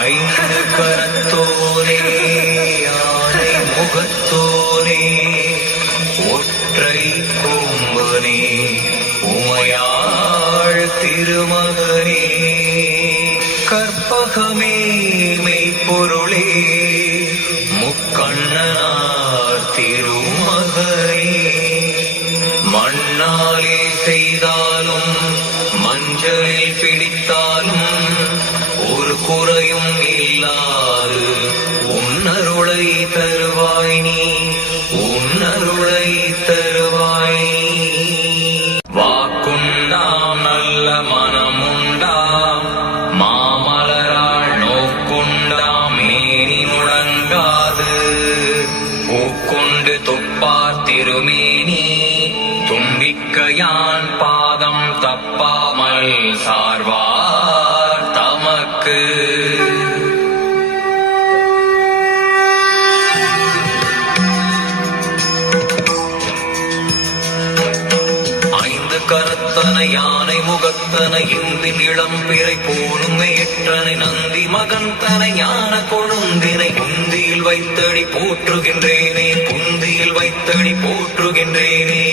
ஐந்து கரத்தோனே யானை முகத்தோனே ஒற்றை கொம்பனே உமையாள் திருமகனே கற்பகமே மெய்ப்பொருளே முக்கண்ணனார் திருமகனே மண்ணாலே செய்தாலும் மஞ்சளில் பிடித்தாலும் ஒரு குறையும் இல்லாது உன்னருளை தருவாய் நீ உன்னருளை தருவாய் வாக்குண்டாம் நல்ல மனமுண்டாம் மாமலராள் நோக்குண்டாம் மேனி முழங்காது பூக்கொண்டு துப்பார் திருமேனி தும்பிக்கையான் பாதம் தப்பாமல் சார்வார் தமக்கு ஐந்து கரத்தனை யானை முகத்தனை இந்தின் இளம்பிறை போலும் எற்றனை நந்தி மகந்தனை ஞான கொழுந்தினை புந்தியில் வைத்தடி போற்றுகின்றேனே புந்தியில் வைத்தடி போற்றுகின்றேனே